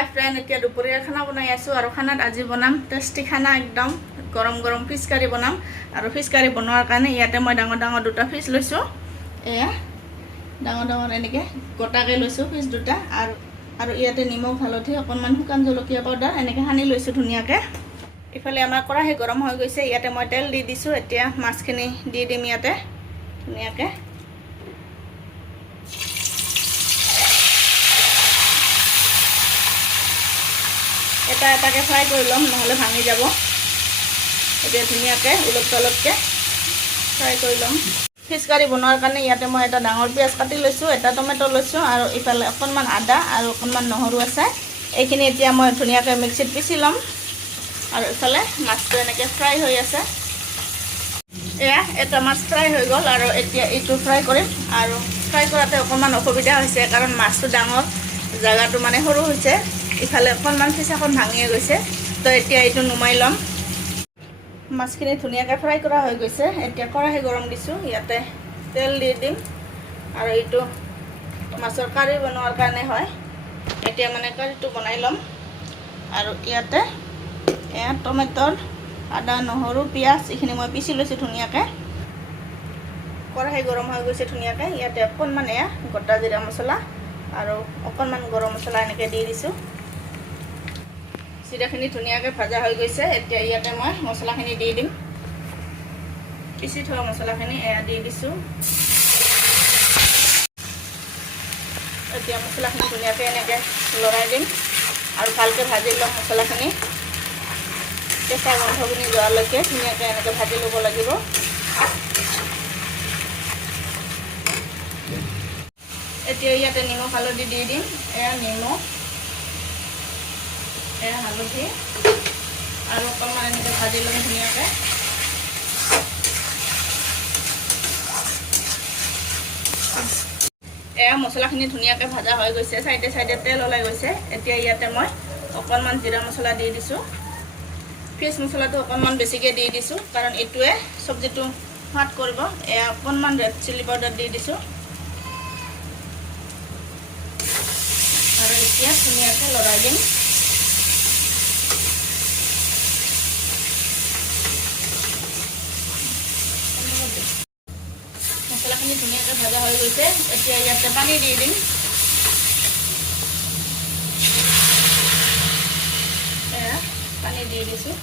হাই friend, এতিয়া দুপৰীয়াৰ খানা বনাই আছোঁ আৰু খানাত আজি বনাম টেষ্টি খানা একদম গৰম গৰম ফিছ কাৰী বনাম। আৰু ফিছ কাৰী বনোৱাৰ কাৰণে ইয়াতে মই ডাঙৰ ডাঙৰ দুটা ফিছ লৈছোঁ। এয়া ডাঙৰ ডাঙৰ এনেকৈ গোটাকৈ লৈছোঁ ফিছ দুটা। আৰু ইয়াতে নিমখ হালধি অকণমান শুকান জলকীয়া পাউডাৰ এনেকৈ সানি লৈছোঁ ধুনীয়াকৈ। ইফালে আমাৰ কেৰাহী গৰম হৈ গৈছে, ইয়াতে মই তেল দি দিছোঁ। এতিয়া মাছখিনি দি দিম ইয়াতে ধুনীয়াকৈ। এটা এটাকৈ ফ্ৰাই কৰি ল'ম, নহ'লে ভাঙি যাব। এতিয়া ধুনীয়াকৈ ওলট পালটকৈ ফ্ৰাই কৰি ল'ম। ফিছ কাৰী বনোৱাৰ কাৰণে ইয়াতে মই এটা ডাঙৰ পিঁয়াজ কাটি লৈছোঁ, এটা টমেটো লৈছোঁ আৰু ইফালে অকণমান আদা আৰু অকণমান নহৰু আছে। এইখিনি এতিয়া মই ধুনীয়াকৈ মিক্সিত পিচি ল'ম। আৰু ইফালে মাছটো এনেকৈ ফ্ৰাই হৈ আছে। এয়া এটা মাছ ফ্ৰাই হৈ গ'ল আৰু এতিয়া এইটো ফ্ৰাই কৰিম। আৰু ফ্ৰাই কৰাতে অকণমান অসুবিধা হৈছে, কাৰণ মাছটো ডাঙৰ, জেগাটো মানে সৰু হৈছে। ইফালে অকণমান ফিচাখন ভাঙিয়ে গৈছে, তো এতিয়া এইটো নুমাই ল'ম। মাছখিনি ধুনীয়াকৈ ফ্ৰাই কৰা হৈ গৈছে। এতিয়া কেৰাহী গৰম দিছোঁ, ইয়াতে তেল দি দিম। আৰু এইটো মাছৰ কাৰী বনোৱাৰ কাৰণে হয়। এতিয়া মানে কাৰীটো বনাই ল'ম। আৰু ইয়াতে এয়া টমেটোৰ আদা নহৰু পিঁয়াজ এইখিনি মই পিচি লৈছোঁ ধুনীয়াকৈ। কেৰাহী গৰম হৈ গৈছে ধুনীয়াকৈ। ইয়াতে অকণমান এয়া গোটা জিৰা মছলা আৰু অকণমান গৰম মছলা এনেকৈ দি দিছোঁ। জিৰাখিনি ধুনীয়াকৈ ভাজা হৈ গৈছে। এতিয়া ইয়াতে মই মছলাখিনি দি দিম। পিচি থোৱা মছলাখিনি এয়া দি দিছোঁ। এতিয়া মছলাখিনি ধুনীয়াকৈ এনেকৈ লৰাই দিম আৰু ভালকৈ ভাজি ল'ম মছলাখিনি। কেঁচা গন্ধখিনি যোৱালৈকে ধুনীয়াকৈ এনেকৈ ভাজি ল'ব লাগিব। এতিয়া ইয়াতে নিমখ হালধি দি দিম। এয়া নিমখ, এয়া হালধি আৰু অকণমান এনেকৈ ভাজি ল'ম ধুনীয়াকৈ। এয়া মছলাখিনি ধুনীয়াকৈ ভাজা হৈ গৈছে, চাইডে চাইডে তেল ওলাই গৈছে। এতিয়া ইয়াতে মই অকণমান জিৰা মছলা দি দিছোঁ। ফিছ মছলাটো অকণমান বেছিকৈ দি দিছোঁ, কাৰণ এইটোৱে চব্জিটো সোৱাদ কৰিব। এয়া অকণমান ৰেড চিলি পাউডাৰ দি দিছোঁ। আৰু এতিয়া ধুনীয়াকৈ লৰাই দিম। মছলাখিনি ধুনীয়াকৈ ভাজা হৈ গৈছে। এতিয়া ইয়াতে পানী দি দিম। এয়া পানী দি দিছোঁ।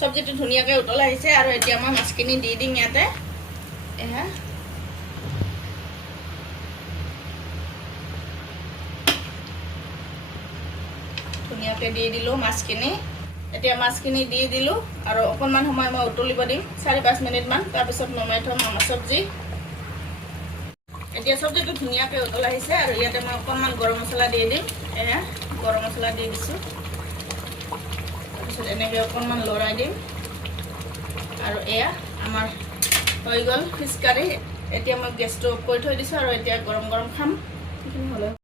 চব্জিটো ধুনীয়াকৈ উতল আহিছে আৰু এতিয়া মই মাছখিনি দি দিম ইয়াতে। এয়া ধুনীয়াকৈ দি দিলোঁ মাছখিনি। এতিয়া মাছখিনি দি দিলোঁ আৰু অকণমান সময় মই উতলিব দিম, 4-5 মিনিটমান। তাৰপিছত নমাই থ'ম আমাৰ চব্জি। এতিয়া চব্জিটো ধুনীয়াকৈ উতল আহিছে আৰু ইয়াতে মই অকণমান গৰম মছলা দি দিম। এয়া গৰম মছলা দি দিছোঁ। তাৰপিছত এনেকৈ অকণমান লৰাই দিম। আৰু এয়া আমাৰ হৈ গ'ল ফিছ কাৰী। এতিয়া মই গেছটো অফ কৰি থৈ দিছোঁ আৰু এতিয়া গৰম গৰম খাম। সেইখিনি হ'লে